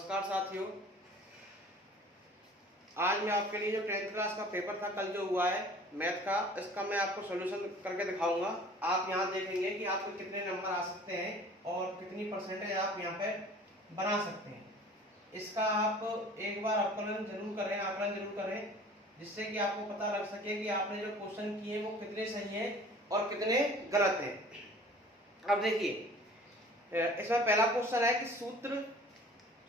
नमस्कार साथियों, आज मैं आपके लिए जो 10th क्लास का पेपर था कल जो हुआ है मैथ का, इसका मैं आपको सॉल्यूशन करके दिखाऊंगा। आप यहाँ देखेंगे कि आपको कितने नंबर आ सकते हैं और कितनी परसेंटेज आप यहाँ पे बना सकते हैं। इसका आप एक बार आकलन जरूर करें जिससे कि आपको पता लग सके कि आपने जो क्वेश्चन किए वो कितने सही हैं और कितने गलत हैं। अब देखिए, इसमें पहला क्वेश्चन है कि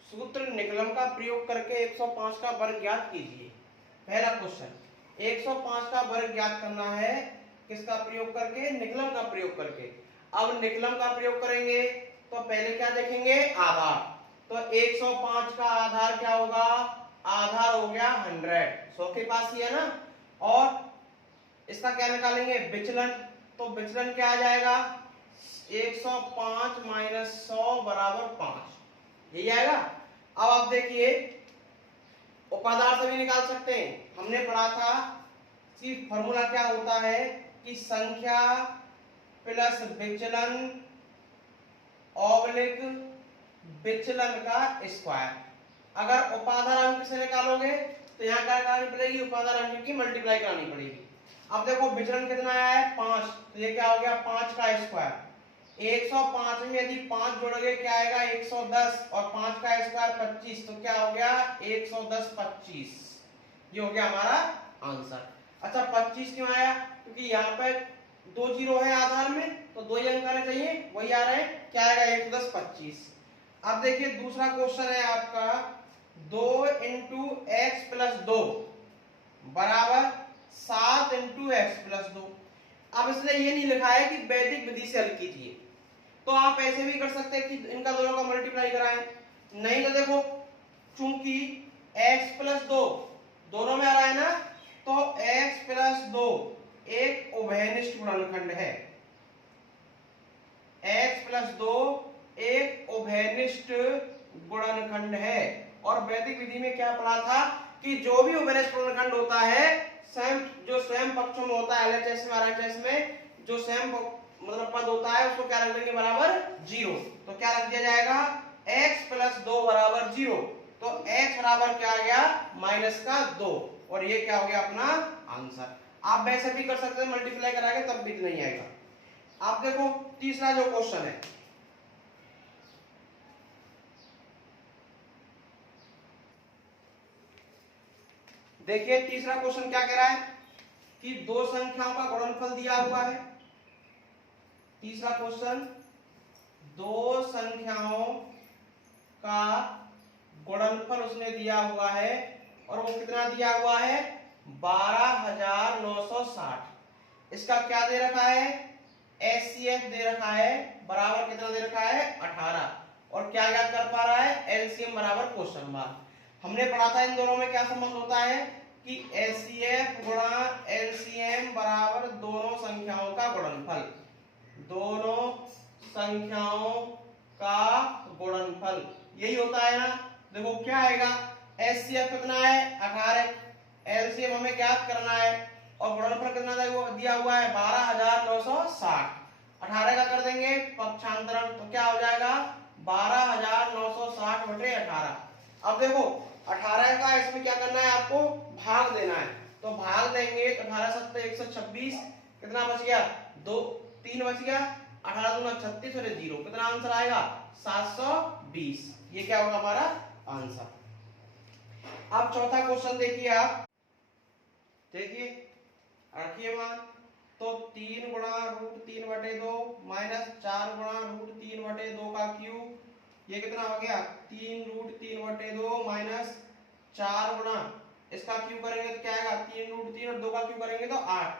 सूत्र निकलम का प्रयोग करके 105 का वर्ग ज्ञात कीजिए। पहला क्वेश्चन, 105 का वर्ग ज्ञात करना है किसका प्रयोग करके? निकलम का प्रयोग करके। अब निकलम का प्रयोग करेंगे तो पहले क्या देखेंगे? आधार। तो 105 का आधार क्या होगा? आधार हो गया 100, 100 के पास ही है ना। और इसका क्या निकालेंगे? विचलन। तो विचलन क्या आ जाएगा? 105 माइनस 100 बराबर 5, यही आएगा। अब आप देखिए, उपादान से भी निकाल सकते हैं। हमने पढ़ा था कि फॉर्मूला क्या होता है कि संख्या प्लस विचलन ऑब्लिक विचलन का स्क्वायर। अगर उपाधार अंक से निकालोगे तो यहाँ क्या करनी पड़ेगी? उपाधार अंक की मल्टीप्लाई करानी पड़ेगी। अब देखो विचलन कितना आया है? 5, तो ये क्या हो गया? 5 का स्क्वायर। 105 में यदि 5 जोड़ोगे क्या आएगा? 110, और 5 का स्क्वायर 25, तो क्या हो गया? 110 25। ये हो गया हमारा आंसर। अच्छा, 25 क्यों आया? क्योंकि यहाँ पे 2 जीरो है आधार में, तो 2 ही अंक आने चाहिए, वही आ रहे हैं। क्या आएगा? 110 25। अब देखिए दूसरा क्वेश्चन है आपका, 2 इंटू एक्स प्लस 2 बराबर 7 इंटू एक्स प्लस 2। अब इसने ये नहीं लिखा है कि वैदिक विधि से हल कीजिए, तो आप ऐसे भी कर सकते हैं कि इनका दोनों का मल्टीप्लाई कराएं। नहीं तो देखो, चूंकि x प्लस 2 दोनों में आ रहा है ना, तो x प्लस 2 एक उभयनिष्ठ गुणनखंड है। x प्लस 2 एक उभयनिष्ठ गुणनखंड है। और वैदिक विधि में क्या पढ़ा था कि जो भी उभयनिष्ठ गुणनखंड होता है, स्वयं पक्षों में होता है, LHS में RHS में जो स्वयं मतलब पद होता है उसको क्या रख देंगे? बराबर 0। तो क्या रख दिया जाएगा? x प्लस 2 बराबर 0। तो x बराबर क्या आ गया? माइनस का 2, और ये क्या हो गया? अपना आंसर। आप वैसे भी कर सकते हैं, मल्टीप्लाई कराएंगे तब भी नहीं आएगा। आप देखो तीसरा जो क्वेश्चन है, देखिए तीसरा क्वेश्चन क्या कह रहा है कि दो संख्याओं का गुणनफल दिया हुआ है। तीसरा क्वेश्चन, दो संख्याओं का गुणनफल उसने दिया हुआ है, और वो कितना दिया हुआ है? 12960। इसका क्या दे रखा है? HCF दे रखा है, बराबर कितना दे रखा है? 18। और क्या याद कर पा रहा है? LCM बराबर क्वेश्चन मार्क। हमने पढ़ा था इन दोनों में क्या संबंध होता है कि HCF गुणा LCM बराबर दोनों संख्याओं का गुणनफल। दोनों संख्याओं का गुणनफल यही होता है ना। देखो क्या आएगा? HCF कितना है? 18। LCM हमें ज्ञात करना है, और गुणनफल कितना दिया हुआ है? 12960। 18 का कर देंगे पक्षांतरण, तो क्या हो जाएगा? 12960 बटे 18। अब देखो 18 का इसमें क्या करना है? आपको भाग देना है, तो भाग देंगे तो 18 7 126, कितना बच गया? 2 3 बच गया, 18 दूना 36 और 0, कितना आंसर आएगा? 720। ये क्या होगा हमारा आंसर। अब चौथा क्वेश्चन देखिए, आप देखिए रखिए मान, तो 3 गुणा √3 बटे 2 माइनस 4 गुणा √3 बटे 2 का क्यूब, ये कितना हो गया? 3 √3 बटे 2 माइनस 4 गुणा इसका क्यूब करेंगे तो क्या आएगा? 3 √3 और 2 का क्यूब करेंगे तो 8।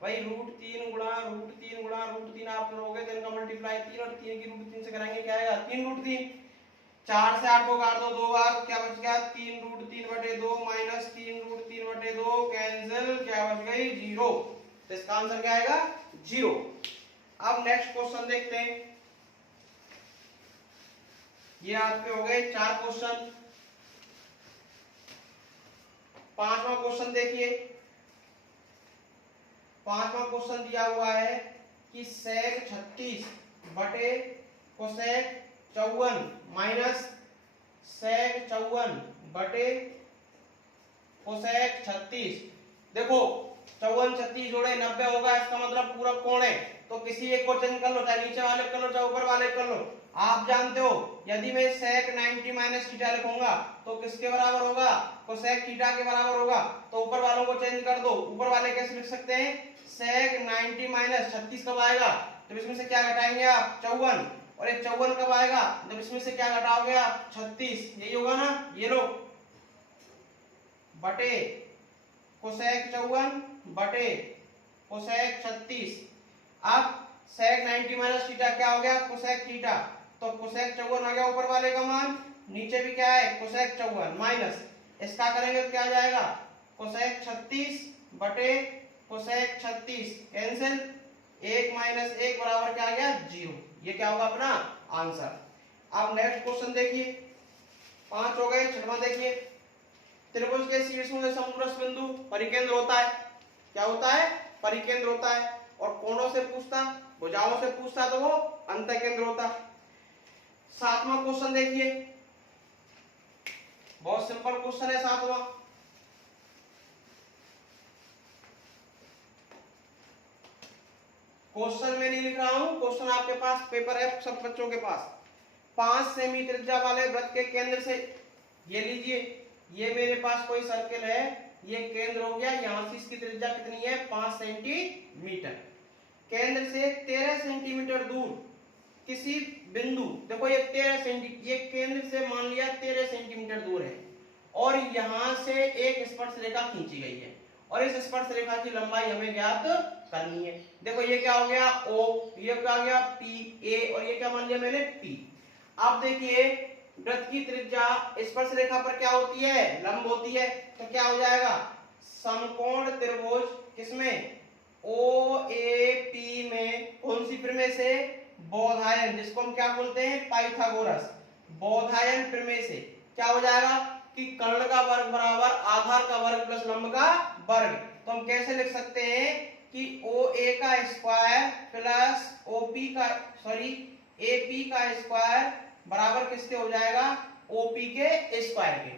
भाई √3 गुणा √3 गुणा √3 आप करोगे तो इनका मल्टीप्लाई 3 और 3 की √3 से करेंगे, क्या आएगा? 3 √3। 4 से 8 को काट दो, 2 बार, क्या बच गया? 3 √3 बटे 2 माइनस 3 √3 बटे 2, कैंसिल, क्या बच गई? 0। तो इसका आंसर क्या आएगा? 0। अब नेक्स्ट क्वेश्चन देखते हैं। ये आपके हो गए 4 क्वेश्चन। पांचवा क्वेश्चन देखिए, पांचवा क्वेश्चन दिया हुआ है कि sec 36 बटे cosec 54 माइनस सेक 54 बटे कोसेक 36। देखो 54 36 जोड़े 90 होगा, इसका मतलब पूरा कोण है। तो किसी एक को चेंज कर लो, चाहे नीचे वाले कर लो चाहे ऊपर वाले कर लो। आप जानते हो यदि मैं सेक 90 माइनस थीटा लिखूंगा तो किसके बराबर होगा, कोसेक थीटा के बराबर होगा। तो ऊपर वालों को चेंज कर दो, ऊपर वाले कैसे लिख सकते हैं, सेक 90 माइनस 36 कब आएगा, तो इसमें से क्या घटाएंगे आप 54, और ये 54 कब आएगा, जब इसमें से क्या घटाओगे आप 36, यही होगा ना। ये लो बटे कोसेक 54 बटे कोसेक 36। अब सेक 90 माइनस थीटा क्या हो गया, कोसेक थीटा। तो कोसेक 54 आ गया ऊपर वाले का मान, नीचे भी क्या है कोसेक 54 माइनस इसका करेंगे तो क्या आ जाएगा, कोसेक 36 बटे कोसेक 36 कैंसिल, 1 माइनस 1 बराबर क्या आ गया 0। ये क्या होगा अपना आंसर। अब नेक्स्ट क्वेश्चन देखिए, 5 हो गए। छठवां देखिए, त्रिभुज के शीर्षों से समरूप बिंदु परिकेंद्र होता है। क्या होता है, परिकेंद्र होता है। और कोणों से पूछता, भुजाओं से पूछता तो वो अंतःकेंद्र होता। 7वां क्वेश्चन देखिए, बहुत सिंपल क्वेश्चन है 7वां। क्वेश्चन में नहीं लिख रहा हूं, क्वेश्चन आपके पास पेपर है सब बच्चों के पास। 5 सेमी त्रिज्या वाले वृत्त के केंद्र से, ये लीजिए, ये मेरे पास कोई सर्किल है, ये केंद्र हो गया, यहां से इसकी त्रिज्या कितनी है 5 सेंटीमीटर। केंद्र से 13 सेंटीमीटर दूर किसी बिंदु, देखो ये 13 सेंटी, ये केंद्र से मान लिया 13 सेंटीमीटर दूर है, और यहां से एक स्पर्श रेखा खींची गई है, और इस स्पर्श रेखा की लंबाई हमें ज्ञात करनी है। देखो ये क्या हो गया O, ये क्या हो गया P A, और ये क्या मान लिया मैंने P। अब देखिए वृत्त की त्रिज्या स्पर्श रेखा पर क्या होती है, लंब होती है। तो क्या हो जाएगा, समकोण त्रिभुज किसमें OAP में कौन सी प्रमेय से, बोधायन, जिसको हम क्या बोलते हैं पाइथागोरस, बोधायन प्रमेय से क्या हो जाएगा कि कर्ण का वर्ग बराबर आधार का वर्ग प्लस लंब का वर्ग। तो हम कैसे लिख सकते हैं कि OA का स्क्वायर प्लस OP का AP का स्क्वायर बराबर किसके हो जाएगा, OP के स्क्वायर के।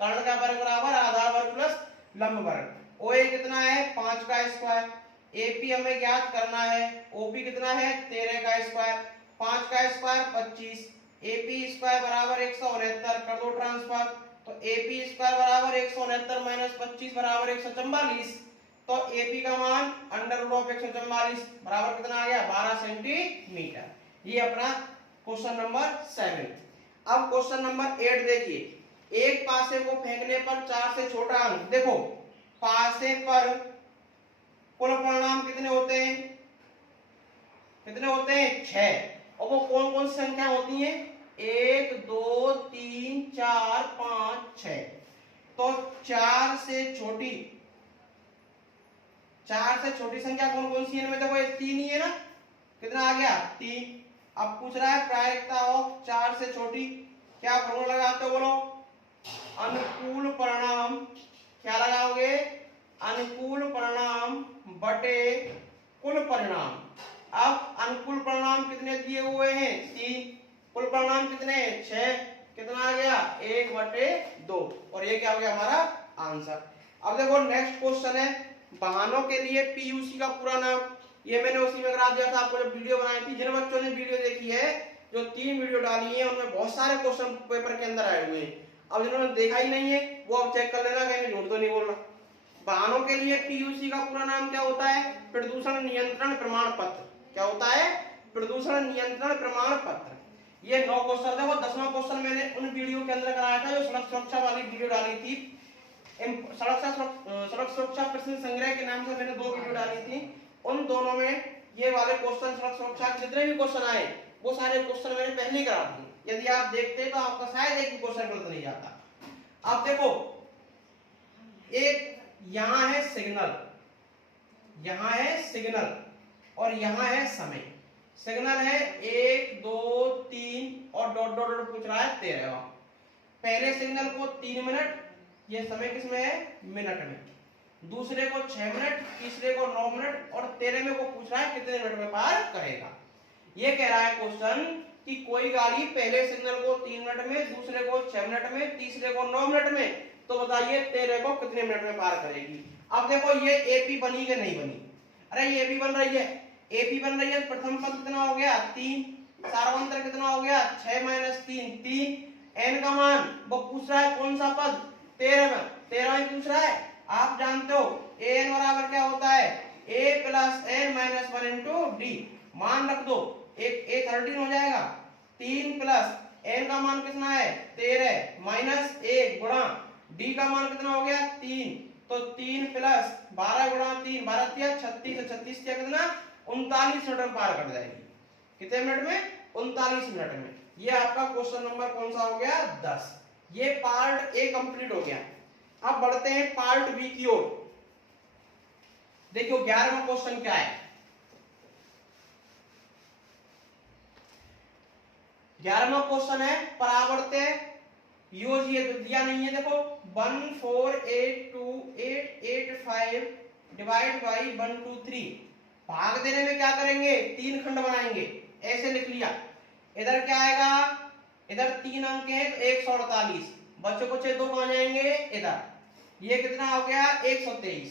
कर्ण का वर्ग बराबर आधार वर्ग प्लस लंब वर्ग। OA कितना है 5 का स्क्वायर, AP हमें ज्ञात करना है, OP कितना है 13 का स्क्वायर, 5 का स्क्वायर 25, AP स्क्वायर बराबर 169, कर दो ट्रांसफर। तो AP स्क्वायर बराबर 169 माइनस 25 बराबर 144। तो AP का मान अंडर रूट ऑफ 144 बराबर कितना आ गया 12 सेंटीमीटर। ये अपना क्वेश्चन नंबर 7। अब क्वेश्चन नंबर 8 देखिए, एक पासे को फेंकने पर 4 से छोटा अंक, देखो पासे पर कुल परिणाम कितने होते हैं, कितने होते हैं 6, और वो कौन कौन सी संख्या होती हैं 1 2 3 4 5 6। तो 4 से छोटी संख्या कौन कौन सी है इनमें, देखो ये 3 ही है ना, कितना आ गया 3। अब पूछ रहा है प्रायिकता ऑफ 4 से छोटी, क्या फॉर्मूला लगाते हो बोलो, अनुकूल परिणाम, क्या लगाओगे अनुकूल परिणाम बटे कुल परिणाम। अब अनुकूल परिणाम कितने दिए हुए हैं 3, कुल परिणाम कितने 6, कितना आ गया 1/2, और ये क्या हो गया हमारा आंसर। अब देखो नेक्स्ट क्वेश्चन है, बहानों के लिए PUC का पूरा नाम, ये मैंने उसी में करा दिया था आपको जब वीडियो बनाई थी। जिन बच्चों ने वीडियो देखी है, जो 3 वीडियो डाली है उनमें बहुत सारे क्वेश्चन पेपर के अंदर आए हुए हैं। अब जिन्होंने देखा ही नहीं है वो अब चेक कर लेना, कहीं झूठ तो नहीं बोल रहा। वाहनों के लिए PUC का पूरा नाम क्या होता है, प्रदूषण नियंत्रण प्रमाण पत्र। क्या होता है, प्रदूषण नियंत्रण प्रमाण पत्र। ये 9 क्वेश्चन थे, वो 10वां क्वेश्चन मैंने उन वीडियो के अंदर कराया था जो सड़क सुरक्षा वाली वीडियो डाली थी। सड़क सुरक्षा प्रश्न संग्रह के नाम से मैंने 2 वीडियो डाली थी, उन दोनों में ये वाले क्वेश्चन सड़क सुरक्षा के जितने भी क्वेश्चन आए वो सारे क्वेश्चन मैंने पहले ही करा दिए। यदि आप देखते तो आपका शायद एक भी क्वेश्चन गलत नहीं जाता। अब देखो एक यहां है सिग्नल, यहां है सिग्नल, और यहां है समय। सिग्नल है 1 2 3 और डॉट डॉट डॉट पूछ रहा है 13। पहले सिग्नल को 3 मिनट, ये समय किसमें है मिनट में, दूसरे को 6 मिनट, तीसरे को 9 मिनट, और 13वें को पूछ रहा है कितने मिनट में पार करेगा। ये कह रहा है क्वेश्चन कि कोई गाड़ी पहले सिग्नल को 3 मिनट में, दूसरे को 6 मिनट में, तीसरे को 9 मिनट में, तो बताइए तेरे को कितने मिनट में पार करेगी। अब देखो ये एपी बनी कि नहीं बनी, अरे ये एपी बन रही है, एपी बन रही है, प्रथम पद कितना हो गया 3, सार्वंतर कितना हो गया 6 - 3 3, एन का मान वो पूछ रहा है कौन सा पद 13 में, 13 ही पूछ रहा है। आप जानते हो एन बराबर क्या होता है a + n - 1 × d, मान रख दो एक a 13 हो जाएगा, 3 + n का मान कितना है 13 माइनस 1 गुणा d का मान कितना हो गया 3, तो 3 + 12 गुणा 3 12 तिया 36, 36 तिया कितना 39 मिनट में पार कर जाएगी। कितने मिनट में 39 मिनट में। ये आपका क्वेश्चन नंबर कौन सा हो गया 10। ये पार्ट ए कंप्लीट हो गया। अब बढ़ते हैं पार्ट बी की ओर। देखियो 11वां क्वेश्चन क्या है। 11वां क्वेश्चन है परावर्त्य योग, ये तो दिया नहीं है, देखो 1482885 डिवाइड बाई 123, भाग देने में क्या करेंगे 3 खंड बनाएंगे, ऐसे लिख लिया। इधर क्या आएगा, इधर 3 अंक है तो 148, बच्चों को 2 कहां जाएंगे इधर, ये कितना हो गया 123।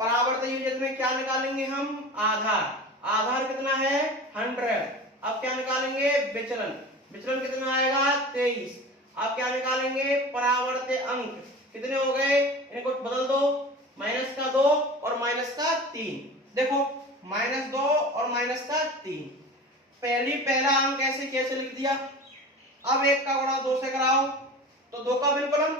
परावर्त्य योग में क्या निकालेंगे हम आधार, आधार कितना है 100। अब क्या निकालेंगे विचलन, विचलन कितना आएगा 23। अब क्या निकालेंगे परावर्त्य अंक, कितने हो गए, इनको बदल दो, -2 और -3। देखो -2 और -3, पहला अंक ऐसे कैसे लिख दिया। अब 1 का गुणा 2 से कराओ तो 2 का विकलन,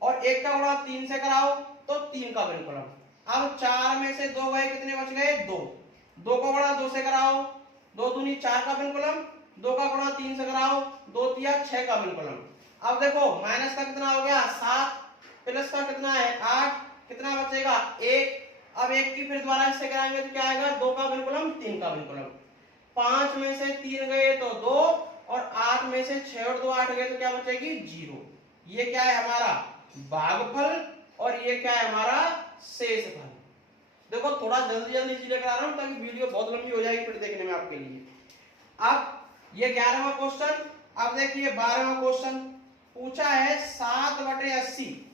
और 1 का गुणा 3 से कराओ तो 3 का विकलन। अब 4 में से 2 गए, कितने बच गए 2, 2 का गुणा 2 से कराओ 2 दूनी 4 का विकलन, 2 का गुणा 3 से कराओ 2 तिया 6 का विकलन। अब देखो माइनस का कितना हो गया 7, प्लस का कितना है 8, कितना बचेगा 1। अब 1 की फिर दोबारा इससे कराएंगे तो क्या आएगा 2 का विकलन 3 का विकलन। 5 में से 3 गए तो 2, और 8 में से 6 और 2 8 गए तो क्या बचेगी 0। ये क्या है हमारा भागफल, और ये क्या है हमारा शेषफल। देखो थोड़ा जल्दी जल्दी चीजें करा रहा हूं ताकि वीडियो बहुत लंबी हो जाएगी फिर देखने में आपके लिए। अब ये 11वां क्वेश्चन। अब देखिए 12वां क्वेश्चन पूछा है 7/80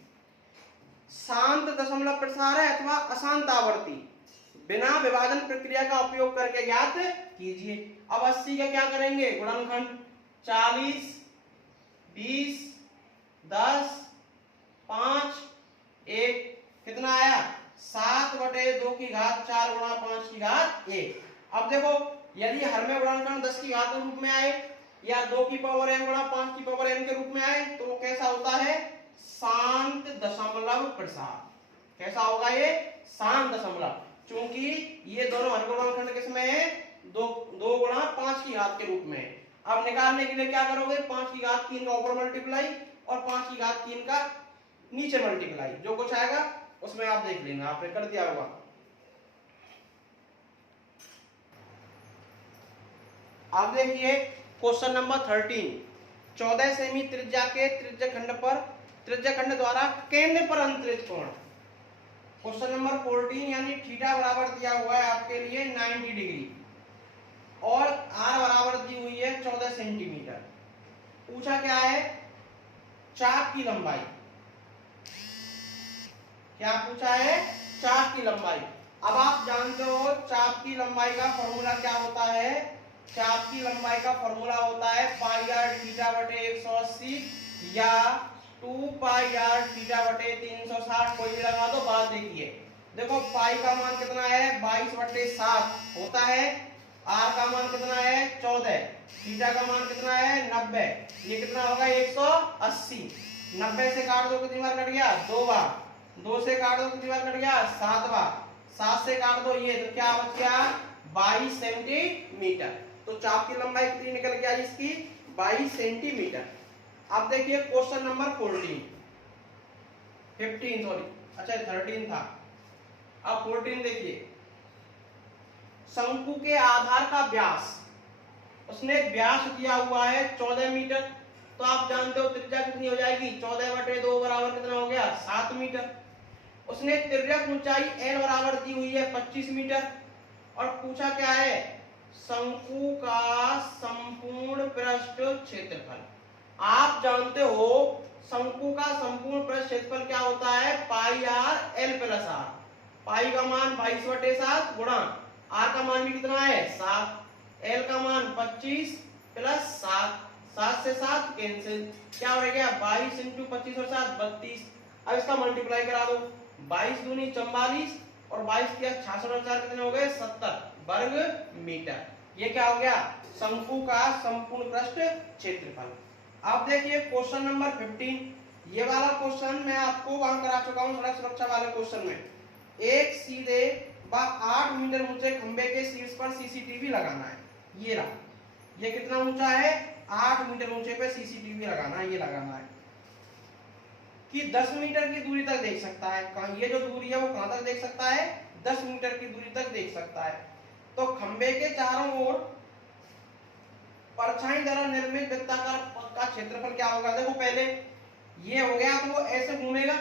शांत दशमलव प्रसार है अथवा अशांत आवर्ती, बिना विभाजन प्रक्रिया का उपयोग करके ज्ञात कीजिए। अब 80 का क्या करेंगे गुणनखंड, 40 20 10 5 1, कितना आया 7/2 की घात 4 गुणा 5 की घात 1। अब देखो यदि हर में गुणनखंड 10 की घात के रूप में आए या 2 की पावर n गुणा 5 की पावर n के रूप में आए तो वो कैसा होता है शांत दशमलव प्रसार। कैसा होगा ये शांत दशमलव, क्योंकि ये दोनों हर गुणनखंड किसमें है 2 गुणा 5 की घात के रूप में है। अब निकालने के लिए क्या करोगे 5 की घात 3 का ऊपर मल्टीप्लाई और 5 की घात 3 का नीचे मल्टीप्लाई, जो कुछ आएगा उसमें आप देख लेंगे, आपने कर दिया होगा। अब देखिए क्वेश्चन नंबर 13, 14 सेमी त्रिज्या के त्रिज्या खंड पर त्रिज्या खंड द्वारा केंद्र पर अंतरित कोण। क्वेश्चन नंबर 14 यानी थीटा बराबर दिया हुआ है आपके लिए 90 डिग्री और आर बराबर दी हुई है 14 सेंटीमीटर। पूछा क्या है चाप की लंबाई, क्या पूछा है चाप की लंबाई। अब आप जानते हो चाप की लंबाई का फॉर्मूला क्या होता है, चाप की लंबाई का फॉर्मूला होता है पाई आर थीटा बटे 180 या 2 पाई आर थीटा बटे 360, कोई भी लगा दो। बात देखिए देखो पाई का मान कितना है 22/7 होता है, आर का मान कितना है 14, थीटा का मान कितना है 90, ये कितना होगा 180। 90 से काट दो कितनी बार कट गया 2 बार, 2 से काट दो कितनी बार कट गया 7 बार, 7 से काट दो ये तो क्या बच गया 22 सेंटीमीटर। तो चाप की लंबाई कितनी निकल के आई इसकी 22 सेंटीमीटर। अब देखिए क्वेश्चन नंबर 15 सॉरी अच्छा 13 था। अब 14 देखिए शंकु के आधार का व्यास, उसने व्यास दिया हुआ है 14 मीटर, तो आप जानते हो त्रिज्या कितनी हो जाएगी 14/2 बराबर कितना हो गया 7 मीटर। उसने तिर्यक ऊंचाई n बराबर दी हुई है 25 मीटर और पूछा क्या है शंकु का संपूर्ण पृष्ठ क्षेत्रफल। आप जानते हो शंकु का संपूर्ण पृष्ठ क्षेत्रफल क्या होता है, पाई आर एल प्लस आर। पाई का मान 22/7 गुणा आर का मान भी कितना है 7, एल का मान 25 प्लस 7, 7 से 7 कैंसिल, क्या हो गया 22 इंटू 25 और 7 32। अब इसका मल्टीप्लाई करा दो, 22 दूनी 44 और 22 किया 66 और 4 कितने हो गए 70 वर्ग मीटर। ये क्या हो गया शंकु का संपूर्ण पृष्ठ क्षेत्रफल। अब देखिए क्वेश्चन नंबर 15, ये वाला क्वेश्चन मैं आपको वहां करा चुका हूं सड़क सुरक्षा वाले क्वेश्चन में। एक सीधे व 8 मीटर ऊंचे खंबे के शीर्ष पर सीसीटीवी लगाना है। ये रहा, ये कितना ऊंचा है 8 मीटर ऊंचे पे सीसीटीवी लगाना है, ये लगाना है कि 10 मीटर की दूरी तक देख सकता है। कहां ये जो दूरी है वो कहां तक देख सकता है 10 मीटर की दूरी तक देख सकता है। तो खंबे के चारों ओर परछाई द्वारा निर्मित वृत्ताकार पथ का क्षेत्रफल क्या होगा। देखो पहले ये हो गया तो वो ऐसे घूमेगा,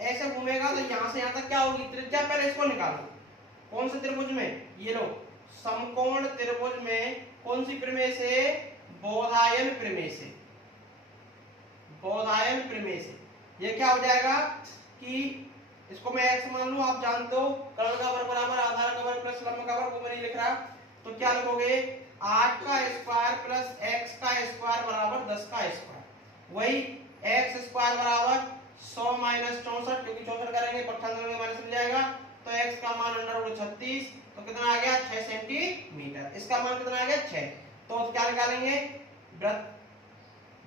ऐसे घूमेगा तो यहां से यहां तक क्या होगी त्रिज्या। पहले इसको निकालो, कौन से त्रिभुज में, ये लो समकोण त्रिभुज में कौन सी प्रमेय से, बोधायन प्रमेय से, बोधायन प्रमेय से। ये क्या हो जाएगा कि इसको मैं x मान लूं, आप जानते हो कर्ण का वर्ग बराबर आधार का वर्ग प्लस लंब का वर्ग, वो मैंने लिख रहा। तो क्या लिखोगे 8 का स्क्वायर प्लस x का स्क्वायर बराबर 10 का स्क्वायर, वही x स्क्वायर बराबर 100 माइनस 64, क्योंकि 64 करेंगे पक्षांतर में माइनस मिल जाएगा। तो x का मान √ 36, तो कितना आ गया 6 सेंटीमीटर। इसका मान कितना आ गया 6। तो क्या निकालेंगे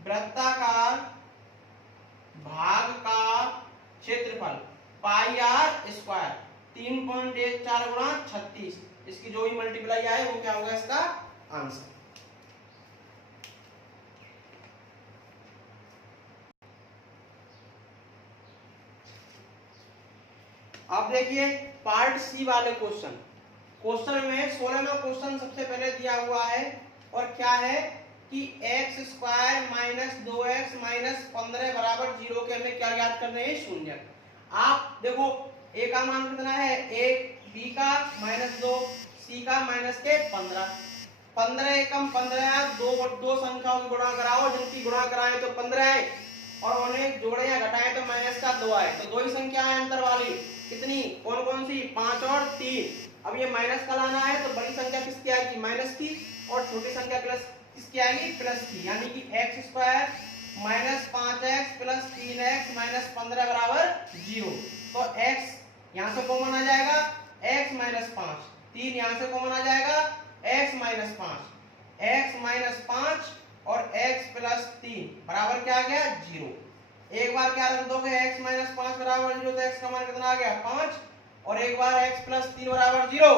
वृत्ताकार भाग का क्षेत्रफल पाई आर स्क्वायर 3.14 गुणा 36, इसकी जो भी मल्टीप्लाई आए वो क्या होगा इसका आंसर। अब देखिए पार्ट सी वाले क्वेश्चन, क्वेश्चन में 16वां क्वेश्चन सबसे पहले दिया हुआ है और क्या है कि x square minus 2x minus 15 बराबर 0 के हमें क्या याद करना है शून्य। आप देखो a का मान कितना है 1, b का -2, c का माइनस के 15, 15 एकम 15, दो संख्याओं की गुणा कराओ, जिनकी गुणा कराए तो 15 है और उन्हें जोड़े या घटाएं तो माइनस का 2 आए। तो दो ही संख्या है अंतर वाली, कितनी कौन कौन सी 5 और 3। अब ये माइनस का लाना है तो बड़ी संख्या किसकी आएगी माइनस की और छोटी संख्या प्लस किसकी आएगी प्लस की, यानी कि x square minus 5x plus 3x minus 15 बराबर 0। तो x यहाँ से कॉमन आ जाएगा x माइनस 5, 3 यहाँ से कॉमन आ जाएगा x माइनस 5, x माइनस 5 और x प्लस 3 बराबर क्या आ गया 0। एक बार क्या रख दोगे x माइनस 5 बराबर 0, तो x का मान कितना आ गया 5 और एक बार x प्लस 3 बराबर 0,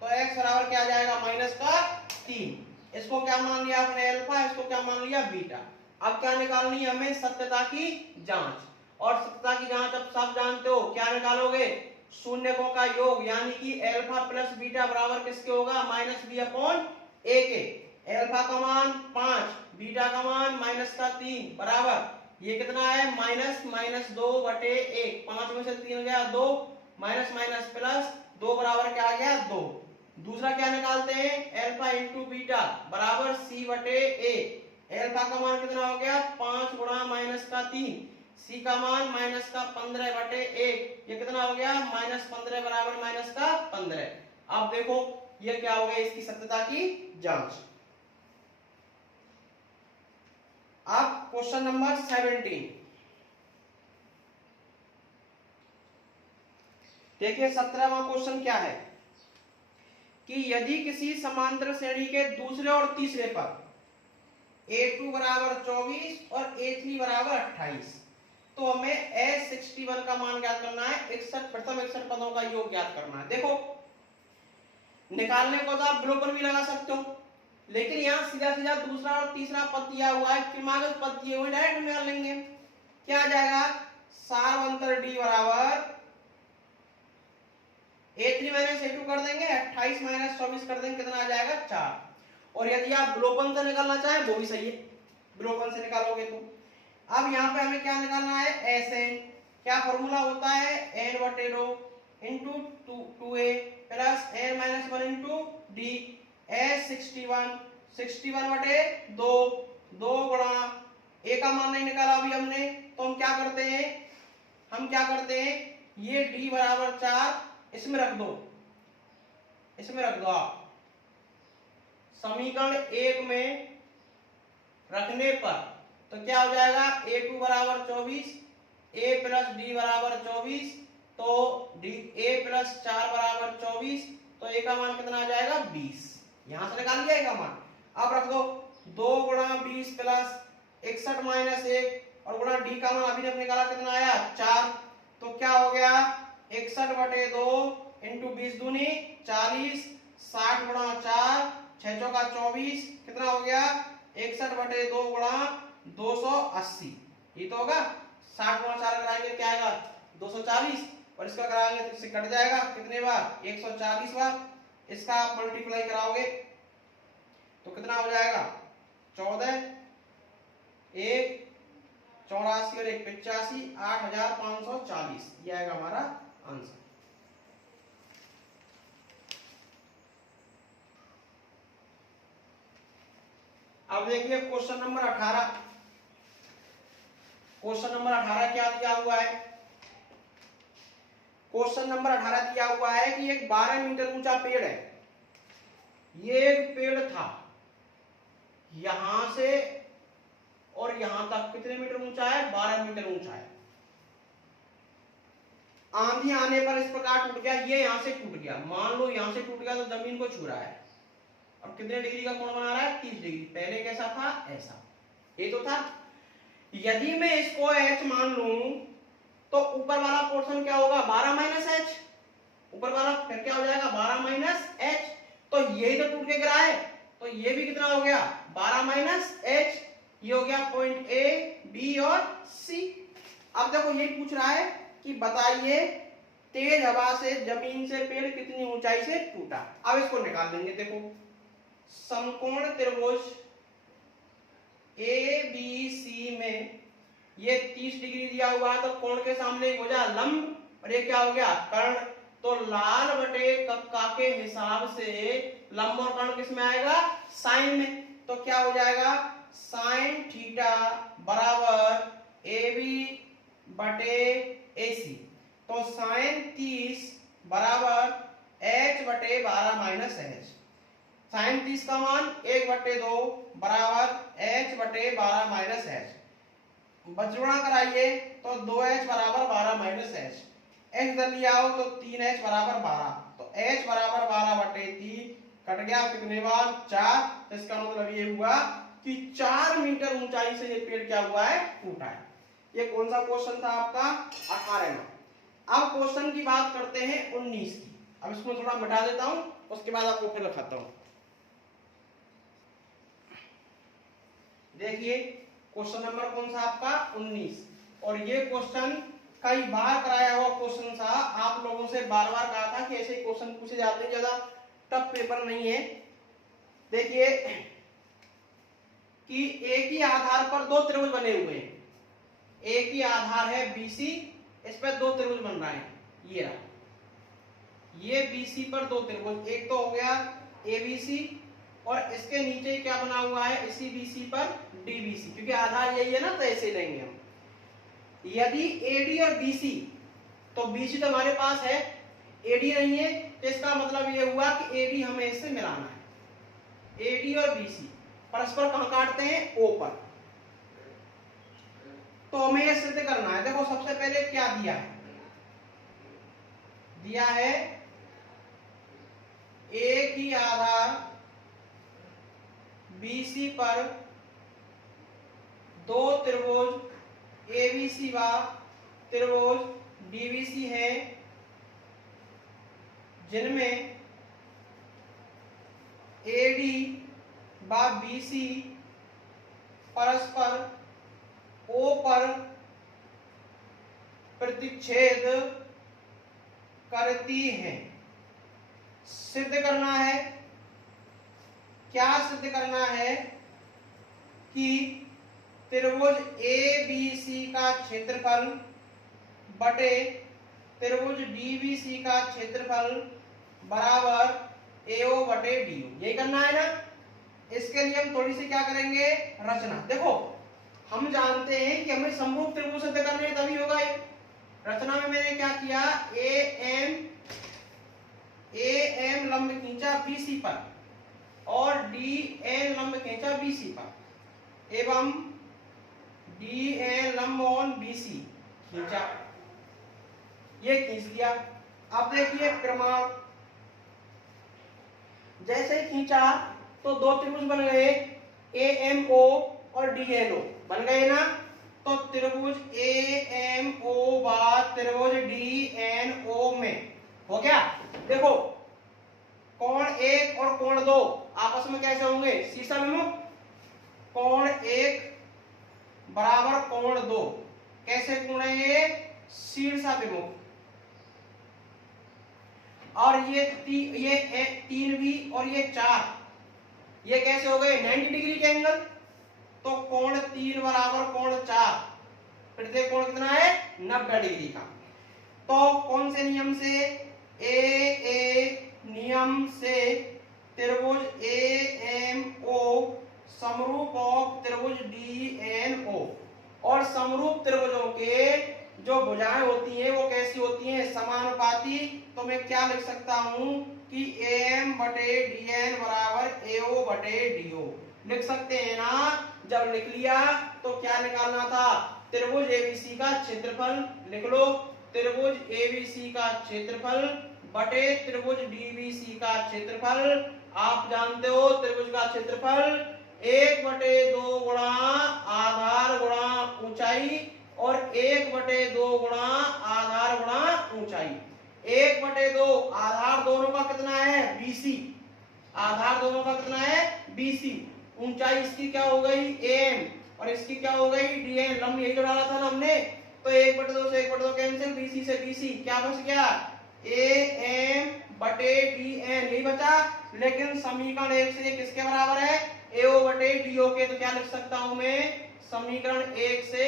तो x बराबर क्या आ जाएगा माइनस का 3। इसको क्या मान लिया आपने अल्फा, इसको क्या मान लिया बीटा। अब क्या निकालनी है हमें सत्यता की जांच, और सत्यता की जांच अब सब जानते हो क्या निकालोगे शून्यकों का योग, यानी कि अल्फा प्लस बीटा बराबर किसके होगा माइनस बी अपॉन ए के। अल्फा का मान 5, बीटा का मान माइनस का 3 बराबर ये कितना है -2/1, 5 में से 3 गया 2, माइनस माइनस प्लस 2 बराबर क्या आ गया 2। दूसरा क्या निकालते हैं अल्फा इंटू बीटा बराबर c/a। अल्फा का मान कितना हो गया 5 गुणा माइनस का 3, सी का मान माइनस का 15/1, ये कितना हो गया -15 बराबर माइनस का 15। अब देखो ये क्या हो गया इसकी सत्यता की जांच। अब क्वेश्चन नंबर 17 देखिए 17वां क्वेश्चन क्या है कि यदि किसी समांतर श्रेणी के दूसरे और तीसरे पर a2 बराबर 24 और a3 बराबर 28, तो हमें S61 का मान ज्ञात करना है, 61 प्रथम 61 पदों का योग ज्ञात करना है। देखो निकालने को तो आप विलोपन भी लगा सकते हो, लेकिन यहाँ सीधा सीधा दूसरा और तीसरा पद दिया हुआ है, क्रमागत पद दिए हुए डायरेक्ट निकाल लेंगे। क्या आ जाएगा सारवंतर d बराबर a3 माइनस a2 कर देंगे, 28 माइनस 24 कर देंगे, कितना आ जाएगा 4। और यदि आप विलोपन से निकालना चाहें वो भी सही है, विलोपन से निकालोगे तो। अब यहाँ पे हमें क्या निकालना है Sn, क्या फॉर्मूला होता है n/2 into 2a plus n-1 into d H 61 बटे 2, 2 गुणा ए का मान नहीं निकाला अभी हमने, तो हम क्या करते हैं, ये d बराबर 4 इसमें रख दो, आप समीकरण 1 में रखने पर तो क्या हो जाएगा, a2 बराबर 24, a प्लस डी बराबर 24, तो a प्लस 4 बराबर 24, तो a का मान कितना आ जाएगा 20, यहां से निकाल लिया a का मान। अब रख दो 2 गुणा 20 प्लस 61 माइनस 1 और गुणा d का मान अभी ने निकाला कितना आया 4, तो क्या हो गया 61 बटे 2 इंटू 20 दूनी 40, 60 गुणा 4 6 चौका 24, कितना हो गया 61 बटे 2 गुणा 280, ये तो होगा 60 गुणा 4 कराएंगे क्या आएगा 240, और इसका कराएंगे तो इससे कट जाएगा कितने बार 140 बार, इसका आप मल्टीप्लाई कराओगे तो कितना हो जाएगा 14, 1 84 और 1 85, 8540, ये आएगा हमारा आंसर। अब देखिए क्वेश्चन नंबर 18, क्या दिया हुआ है, क्वेश्चन नंबर 18 दिया हुआ है कि एक 12 मीटर ऊंचा पेड़ है, ये एक पेड़ था, यहां से और यहां तक कितने मीटर ऊंचा है 12 मीटर ऊंचा है, आंधी आने पर इस प्रकार टूट गया, ये यहां से टूट गया, मान लो यहां से टूट गया तो जमीन को छू रहा है और कितने डिग्री का कोण बना रहा है 30 डिग्री, पहले कैसा था ऐसा, ये तो था। यदि मैं इसको h मान लूं तो ऊपर वाला पोर्शन क्या होगा 12 माइनस एच, ऊपर वाला फिर क्या हो जाएगा 12 माइनस एच, तो यही तो टूट के गिरा है, तो ये भी कितना हो गया 12 माइनस एच, ये हो गया पॉइंट ए बी और सी। अब देखो ये पूछ रहा है कि बताइए तेज हवा से जमीन से पेड़ कितनी ऊंचाई से टूटा, अब इसको निकाल देंगे। देखो समकोण त्रिभुज ए बी सी में ये 30 डिग्री दिया हुआ है, तो कोण के सामने एक हो जाए लंब और ये क्या हो गया कर्ण, तो लाल बटे कक्का के हिसाब से लंब और कर्ण किस में आएगा साइन में, तो क्या हो जाएगा साइन थीटा बराबर ए बी बटे ए सी, तो साइन 30 बराबर एच बटे 12 माइनस एच, साइन 30 का मान 1/2 बराबर एच बटे 12 माइनस एच, बचगुणा कराइए तो 2h बराबर 12 माइनस एच, एच इधर लिया हो तो 3h बराबर 12, तो h बराबर 12/3 कट गया कितने बार 4, तो इसका मतलब ये हुआ कि 4 मीटर ऊंचाई से ये पेड़ क्या हुआ है टूटा है। ये कौन सा क्वेश्चन था आपका 18वां। अब क्वेश्चन की बात करते हैं 19 की, अब इसको थोड़ा मिटा देता हूं उसके बाद आपको फिर लिखाता हूं। देखिए क्वेश्चन नंबर कौन सा आपका 19, और ये क्वेश्चन कई बार कराया हुआ क्वेश्चन था, आप लोगों से बार बार कहा था कि ऐसे क्वेश्चन पूछे जाते हैं, ज्यादा टफ पेपर नहीं है। देखिए कि एक ही आधार पर दो त्रिभुज बने हुए हैं, एक ही आधार है BC, इस पर दो त्रिभुज बन रहे हैं, ये रहा, ये BC पर दो त्रिभुज, एक तो हो गया ABC और इसके नीचे क्या बना हुआ है इसी BC पर DBC, क्योंकि आधार यही है ना तो ऐसे लेंगे हम। यदि AD और BC, तो BC तो हमारे पास है, AD नहीं है, तो इसका मतलब ये हुआ कि AD हमें इससे मिलाना है। AD और BC परस्पर कहां काटते हैं O पर, तो हमें यह सिद्ध करना है। देखो सबसे पहले क्या दिया है, दिया है एक ही आधार BC पर दो त्रिभुज ABC व त्रिभुज DBC है, जिनमें AD व BC परस्पर O पर प्रतिच्छेद करती हैं। सिद्ध करना है, क्या सिद्ध करना है कि त्रिभुज ABC का क्षेत्रफल बटे त्रिभुज DBC का क्षेत्रफल बराबर AO बटे DO, यही करना है ना। इसके लिए हम थोड़ी सी क्या करेंगे, रचना। देखो हम जानते हैं कि हमें समरूप त्रिभुज सिद्ध करने हैं, तभी होगा ये। रचना में मैंने क्या किया, AM लंब खींचा BC पर और DN लंब खींचा BC पर एवं DN लंब ऑन BC खींचा, ये खींच दिया। अब देखिए प्रमाण, जैसे ही खींचा तो दो त्रिभुज बन गए, AMO और DNO बन गए ना। तो त्रिभुज AMO व त्रिभुज DNO में हो गया। देखो कोण 1 और कोण 2 आपस में कैसे होंगे, शीर्षाभिमुख। कोण 1 बराबर कोण 2 कैसे गुण है ये, शीर्षाभिमुख। और ये 3 भी और ये 4, ये कैसे हो गए 90 डिग्री के एंगल। तो कोण 3 बराबर कोण 4, प्रत्येक कोण कितना है 90 डिग्री का। तो कौन से नियम से, ए नियम से त्रिभुज AMO समरूप ऑफ त्रिभुज DNO। और समरूप त्रिभुजों के जो भुजाएं होती हैं वो कैसी होती हैं, समानुपाती। तो मैं क्या लिख सकता हूं कि AM बटे DN बराबर AO बटे DO लिख सकते हैं ना। जब लिख लिया तो क्या निकालना था, त्रिभुज ABC का क्षेत्रफल लिख लो, त्रिभुज ABC का क्षेत्रफल बटे त्रिभुज DBC का क्षेत्रफल। आप जानते हो त्रिभुज का क्षेत्रफल 1/2 गुणा आधार गुणा ऊंचाई और 1/2 गुणा आधार गुणा ऊंचाई। 1/2 आधार दोनों का कितना है BC, आधार दोनों का कितना है BC। ऊंचाई इसकी क्या हो गई AM और इसकी क्या हो गई DN, लंब यही तो डाला था ना हमने। तो 1/2 से 1/2 कैंसिल, BC से BC क्या बच गया AM बटे DN, यही बचा। लेकिन समीकरण 1 से किसके बराबर है, AO बटे DO के। तो क्या लिख सकता हूं मैं, समीकरण 1 से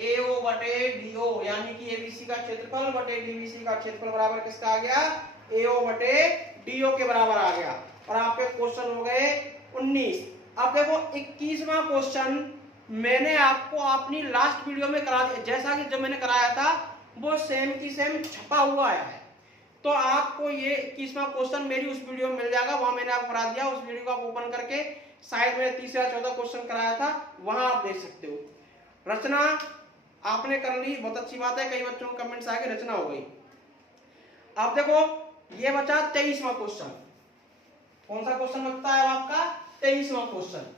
AO बटे DO यानी कि ABC का क्षेत्रफल बटे DBC का क्षेत्रफल बराबर किसका आ गया, AO बटे DO के बराबर आ गया। और आपके क्वेश्चन हो गए 19। अब देखो 21वां क्वेश्चन मैंने आपको अपनी लास्ट वीडियो में करा दिया, जैसा कि जब मैंने कराया था वो सेम की सेम छपा हुआ आया है। तो आपको ये 21वां क्वेश्चन मेरी उस वीडियो में मिल जाएगा, वहां मैंने आपको करा दिया। उस वीडियो को आप ओपन करके शायद मैंने 30 या 14 क्वेश्चन कराया था, वहां आप देख सकते हो। रचना आपने कर ली, बहुत अच्छी बात है। कई बच्चों के कमेंट्स आए कि रचना हो गई। अब देखो ये बचा 23वां क्वेश्चन। कौन सा क्वेश्चन बचता है आपका, 23वां क्वेश्चन।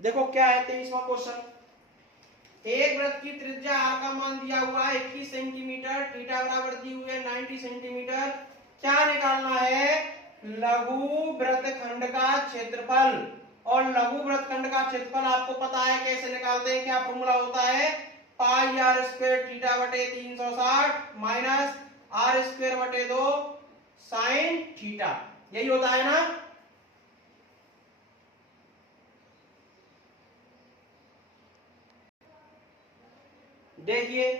देखो क्या है 23वां क्वेश्चन। एक वृत्त की त्रिज्या r का मान दिया हुआ है 21 सेंटीमीटर, थीटा बराबर दी हुई है 90 सेंटीमीटर। क्या निकालना है, लघु वृत्तखंड का क्षेत्रफल। और लघु वृत्तखंड का क्षेत्रफल आपको पता है कैसे निकालते हैं, क्या फॉर्मूला होता है, पाई आर स्क्वायर थीटा बटे 360 माइनस r स्क्वायर बटे 2 साइन थीटा, यही होता है ना। देखिए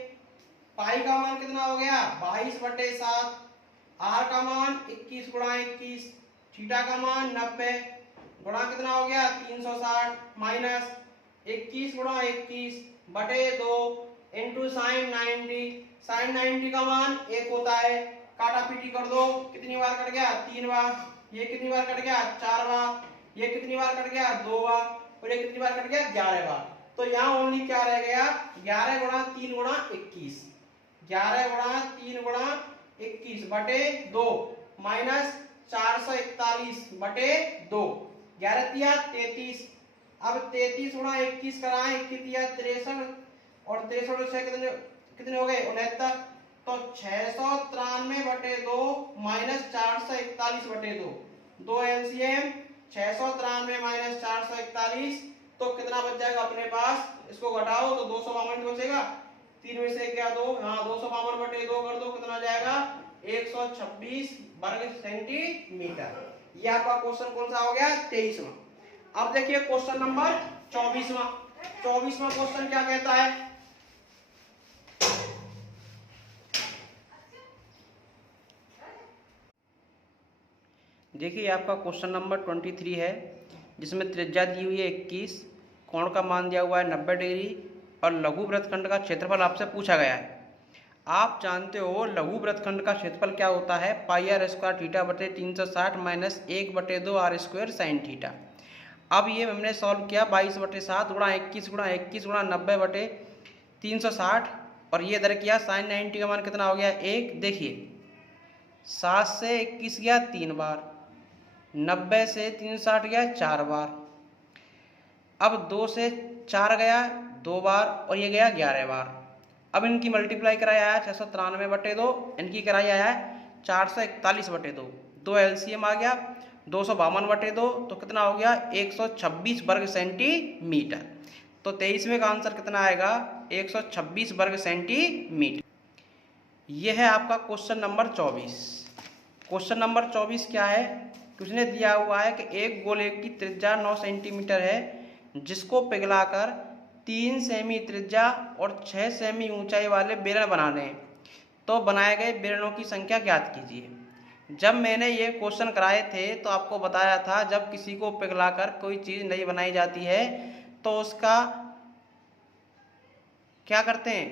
पाई का मान कितना हो गया 22/7, आर का मान 21 गुणा 21, थीटा का मान 90 गुणा कितना हो गया 360 माइनस 21 गुणा 21 बटे 2 इंटू साइन 90। साइन 90 का मान 1 होता है, काटा पीटी कर दो, कितनी बार कट गया 3 बार, ये कितनी बार कट गया 4 बार, ये कितनी बार कट गया 2 बार, और ये कितनी बार कट गया 11 बार। तो यहाँ ओनली क्या रह गया 11 गुणा 3 गुणा 21, 11 गुणा 3 गुणा 21 बटे 2 माइनस 441 बटे 2, 11 तिया 33। अब 33 गुणा 21 कराएं, 21 तिया 63 और 63 से कितने कितने हो गए 69। तो 693 बटे 2 माइनस 441 बटे 2, 2 एलसीएम 693 माइनस 441, तो कितना बच जाएगा अपने पास, इसको घटाओ तो 252 बचेगा, 3 में से क्या 2, हाँ 252 बटे 2 कर दो, कितना जाएगा 126 वर्ग सेंटीमीटर। ये आपका क्वेश्चन कौन सा हो गया 23वां। अब देखिए क्वेश्चन नंबर 24वां। 24वां क्वेश्चन क्या कहता है? देखिए आपका क्वेश्चन नंबर 23 है, जिसमें त्रिज्या दी हुई है 21, कोण का मान दिया हुआ है 90 डिग्री और लघु वृत्तखंड का क्षेत्रफल आपसे पूछा गया है। आप जानते हो लघु वृत्तखंड का क्षेत्रफल क्या होता है? पाई आर स्क्वायर थीटा बटे 360 minus 1/2 r square sine theta. अब ये हमने सॉल्व किया 22/7 गुणा 21 गुणा 21 गुणा 90/360 और ये इधर किया साइन 90 का मान कितना हो गया 1। देखिए 7 से 21 गया 3 बार, 90 से 360 गया 4 बार, अब 2 से 4 गया 2 बार और ये गया 11 बार। अब इनकी मल्टीप्लाई कराया है 693/2, इनकी कराया है 441/2, 2 एलसीएम आ गया 252/2, तो कितना हो गया 126 वर्ग सेंटीमीटर। तो 23वें का आंसर कितना आएगा 126 वर्ग सेंटीमीटर। यह है आपका क्वेश्चन नंबर 24। क्वेश्चन नंबर 24 क्या है? उसने दिया हुआ है कि एक गोले की त्रिज्या 9 सेंटीमीटर है, जिसको पिघलाकर 3 सेमी त्रिज्या और 6 सेमी ऊंचाई वाले बेलन बनाने हैं, तो बनाए गए बेलनों की संख्या ज्ञात कीजिए। जब मैंने ये क्वेश्चन कराए थे तो आपको बताया था जब किसी को पिघलाकर कोई चीज़ नहीं बनाई जाती है तो उसका क्या करते हैं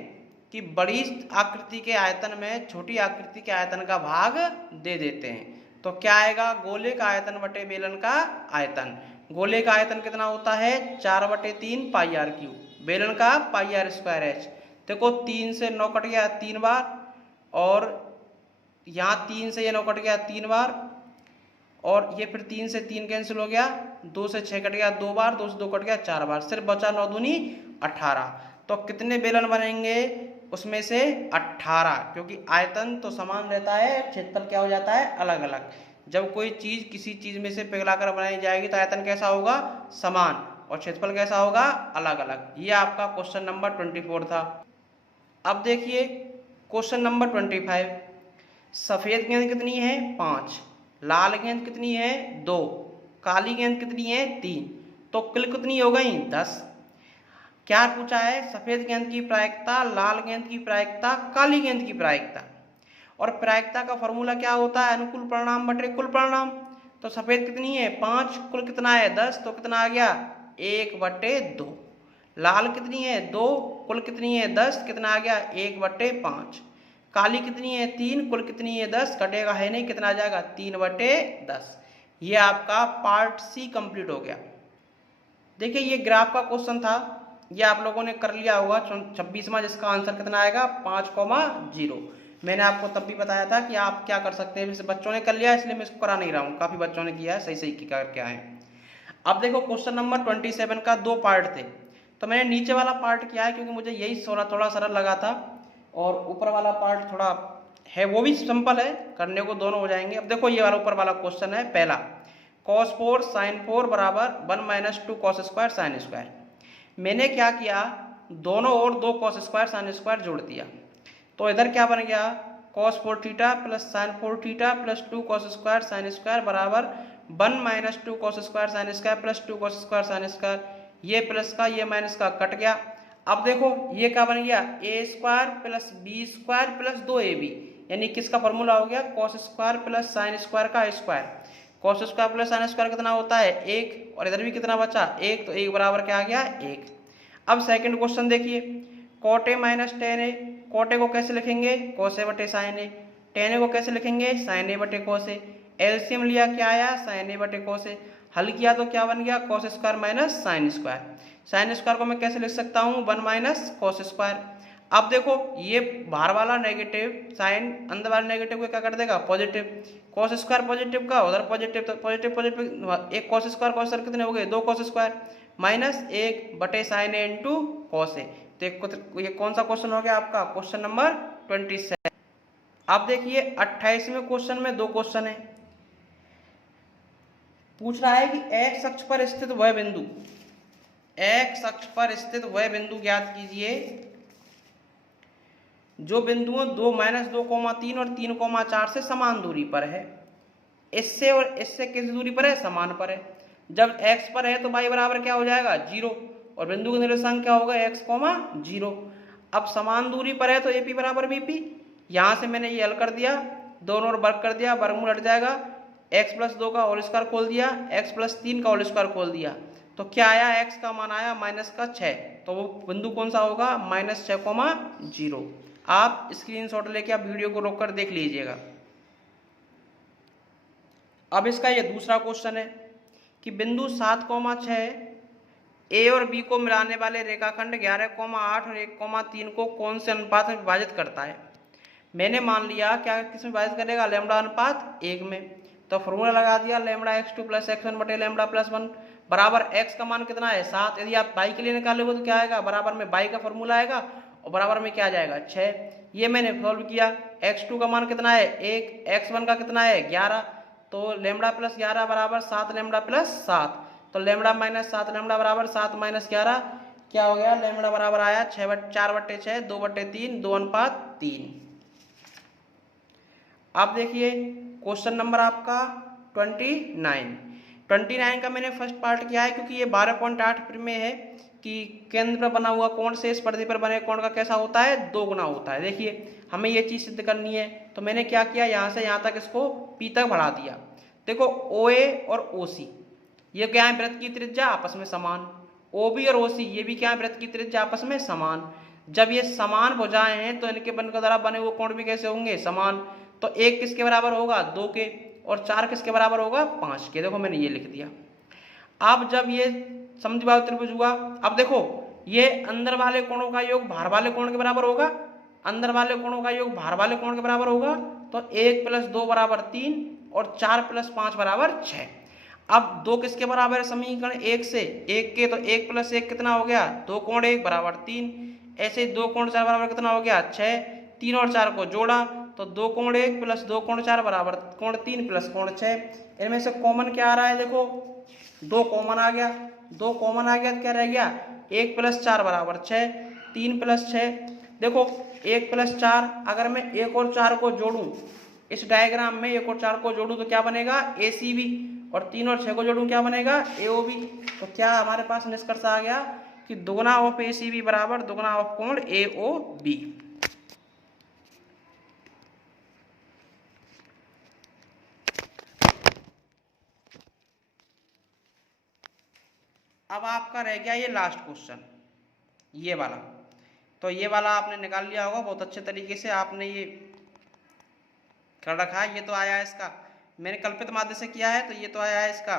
कि बड़ी आकृति के आयतन में छोटी आकृति के आयतन का भाग दे देते हैं। तो क्या आएगा? गोले का आयतन बटे बेलन का आयतन। गोले का आयतन कितना होता है 4/3 पाई आर क्यूब, बेलन का पाई आर स्क्वायर एच। देखो 3 से 9 कट गया 3 बार और यहाँ 3 से ये 9 कट गया 3 बार और ये फिर 3 से 3 कैंसिल हो गया, 2 से 6 कट गया 2 बार, 2 से 2 कट गया 4 बार, सिर्फ बचा 9 दूनी 18। तो कितने बेलन बनेंगे उसमें से 18, क्योंकि आयतन तो समान रहता है, क्षेत्रफल क्या हो जाता है अलग अलग। जब कोई चीज़ किसी चीज़ में से पिघलाकर बनाई जाएगी तो आयतन कैसा होगा समान और क्षेत्रफल कैसा होगा अलग अलग। ये आपका क्वेश्चन नंबर 24 था। अब देखिए क्वेश्चन नंबर 25। सफ़ेद गेंद कितनी है 5, लाल गेंद कितनी है 2, काली गेंद कितनी है 3, तो कुल कितनी हो गई 10। क्या पूछा है? सफ़ेद गेंद की प्रायिकता, लाल गेंद की प्रायिकता, काली गेंद की प्रायिकता। और प्रायिकता का फॉर्मूला क्या होता है? अनुकूल परिणाम बटे कुल परिणाम। तो सफ़ेद कितनी है 5, कुल कितना है 10, तो कितना आ गया 1/2। लाल कितनी है 2, कुल कितनी है 10, कितना आ गया 1/5। काली कितनी है 3, कुल कितनी है 10, कटेगा है नहीं, कितना आ जाएगा 3/10। ये आपका पार्ट सी कंप्लीट हो गया। देखिए ये ग्राफ का क्वेश्चन था, ये आप लोगों ने कर लिया होगा 26वां, जिसका आंसर कितना आएगा 5,0। मैंने आपको तब भी बताया था कि आप क्या कर सकते हैं, जैसे बच्चों ने कर लिया इसलिए मैं इसको करा नहीं रहा हूँ, काफ़ी बच्चों ने किया है, सही सही क्या है। अब देखो क्वेश्चन नंबर 27 का 2 पार्ट थे, तो मैंने नीचे वाला पार्ट किया है क्योंकि मुझे यही थोड़ा सरल लगा था, और ऊपर वाला पार्ट थोड़ा है वो भी सिंपल है, करने को दोनों हो जाएंगे। अब देखो ये वाला ऊपर वाला क्वेश्चन है पहला, cos 4 sin 4 बराबर 1 - 2 cos स्क्वायर साइन स्क्वायर। मैंने क्या किया, दोनों ओर 2 cos स्क्वायर साइन स्क्वायर जोड़ दिया, तो इधर क्या बन गया cos 4 theta plus sign 4 theta plus 2 cos square sine square बराबर 1 - 2 cos square sine square plus 2 cos square sine square. ये प्लस का ये माइनस का कट गया। अब देखो ये क्या बन गया a square plus b square plus 2ab, यानी किसका फॉर्मूला हो गया cos square plus sine square का square. cos square plus sine square कितना होता है 1, और इधर भी कितना बचा 1, तो 1 बराबर क्या आ गया 1। अब सेकंड क्वेश्चन देखिए, cot a minus tan a, cot a को कैसे लिखेंगे cos a बटे साइन a, tan a को कैसे लिखेंगे साइन a बटे cos a। एलसीएम लिया क्या आया साइन a बटे cos a, हल किया तो क्या बन गया cos square minus sine square. Sine square को मैं कैसे लिख सकता हूँ 1 - cos स्क्वायर। अब देखो ये बाहर वाला नेगेटिव साइन अंदर वाले नेगेटिव को क्या कर देगा पॉजिटिव, cos स्क्वायर पॉजिटिव का उधर पॉजिटिव, तो पॉजिटिव पॉजिटिव एक cos स्क्वायर cos स्क्वायर कितने हो गए 2 cos स्क्वायर माइनस 1 बटे साइन ए इंटू cos ए। तो ये कौन सा क्वेश्चन हो गया आपका क्वेश्चन नंबर 27। अब देखिए 28वें क्वेश्चन में 2 क्वेश्चन है। पूछ रहा है कि x अक्ष पर स्थित वह बिंदु, x अक्ष पर स्थित वह बिंदु ज्ञात कीजिए जो बिंदुओं 2 - 2,3 और 3,4 से समान दूरी पर है। इससे और इससे किस दूरी पर है समान पर है। जब x पर है तो y बराबर क्या हो जाएगा 0, और बिंदु का निर्देशांक क्या होगा x, 0। अब समान दूरी पर है तो AP बराबर BP, यहाँ से मैंने ये हल कर दिया, दोनों ओर वर्ग कर दिया, वर्गमूल हट जाएगा, x प्लस 2 का होल स्क्वायर खोल दिया, x प्लस 3 का होल स्क्वायर खोल दिया, तो क्या आया, x का मान आया -6, तो वो बिंदु कौन सा होगा, -6, 0। आप स्क्रीनशॉट लेके आप वीडियो को रोक कर देख लीजिएगा। अब इसका ये दूसरा क्वेश्चन है कि बिंदु 7, 6 ए और बी को मिलाने वाले रेखाखंड 11, 8 और 1, 3 को कौन से अनुपात में विभाजित करता है। मैंने मान लिया क्या किस में विभाजित करेगा, लैम्बडा अनुपात 1 में, तो फॉर्मूला लगा दिया लैम्बडा x2 + x1 बटे लैम्बडा + 1 बराबर x का मान कितना है, 7। यदि आप y के लिए निकालोगे तो क्या आएगा, बराबर में y का फॉर्मूला आएगा और बराबर में क्या आ जाएगा, 6। ये मैंने सॉल्व किया, x2 का मान कितना है 1, x1 का कितना है 11, तो लैम्बडा + 11 बराबर 7 लैम्बडा + 7, तो लैम्बडा -7 लैम्बडा बराबर 7 - 11 क्या हो गया, लैम्बडा बराबर आया 4/6 2/3 2:3। आप देखिए क्वेश्चन नंबर आपका 29 का मैंने फर्स्ट पार्ट किया है, क्योंकि ये 12.8 में है कि केंद्र पर बना हुआ कोण से इस परिधि पर बने कोण का कैसा होता है, 2 गुना होता है। देखिए हमें ये चीज सिद्ध करनी है, तो मैंने क्या किया, यहाँ से यहाँ तक इसको P तक बढ़ा दिया। देखो OA और OC ये क्या है, वृत्त की त्रिज्या आपस में समान, OB और OC ये भी क्या है, वृत्त की त्रिज्या आपस में समान। जब ये समान भुजाएं हैं तो इनके बन के द्वारा बने हुए कोण भी कैसे होंगे, समान। तो 1 किसके बराबर होगा, 2 के, और 4 किसके बराबर होगा, 5 के। देखो मैंने ये लिख दिया। अब जब ये समद्विबाहु त्रिभुज हुआ, अब देखो ये अंदर वाले कोणों का योग बाहर वाले कोण के बराबर होगा, अंदर वाले कोणों का योग बाहर वाले कोण के बराबर होगा, तो 1 + 2 बराबर 3 और 4 + 5 बराबर 6। अब 2 किसके बराबर है, समीकरण 1 से 1 के, तो 1 + 1 कितना हो गया, 2 कोण 1 बराबर 3, ऐसे 2 कोण 4 बराबर कितना हो गया 6, 3 और 4 को जोड़ा तो 2 कोण 1 + 2 कोण 4 बराबर कोण 3 + कोण 6। इनमें से कॉमन क्या आ रहा है, देखो 2 कॉमन आ गया, 2 कॉमन आ गया तो क्या रह गया, 1 + 4 बराबर 6, 3 + 6। देखो 1 + 4 अगर मैं 1 और 4 को जोड़ूं, इस डायग्राम में 1 और 4 को जोड़ूं तो क्या बनेगा, ACB, और 3 और 6 को जोड़ूं क्या बनेगा, AOB। तो क्या हमारे पास निष्कर्ष आ गया कि दुगना ऑफ ACB बराबर दुगना ऑफ कोण AOB। अब आपका रह गया ये लास्ट क्वेश्चन, ये वाला। तो ये वाला आपने निकाल लिया होगा बहुत अच्छे तरीके से, आपने ये कर रखा है। ये तो आया है इसका, मैंने कल्पित माध्य से किया है, तो ये तो आया है इसका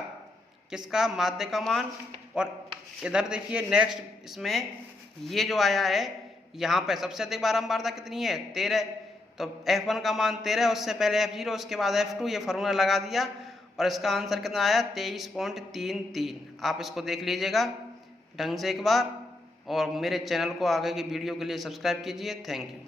किसका, माध्य का मान। और इधर देखिए नेक्स्ट इसमें ये जो आया है, यहाँ पे सबसे अधिक बारंबारता कितनी है, 13, तो F1 का मान 13, उससे पहले F0 उसके बाद F2, ये फॉर्मूला लगा दिया और इसका आंसर कितना आया, 23.33। आप इसको देख लीजिएगा ढंग से एक बार, और मेरे चैनल को आगे की वीडियो के लिए सब्सक्राइब कीजिए। Thank you.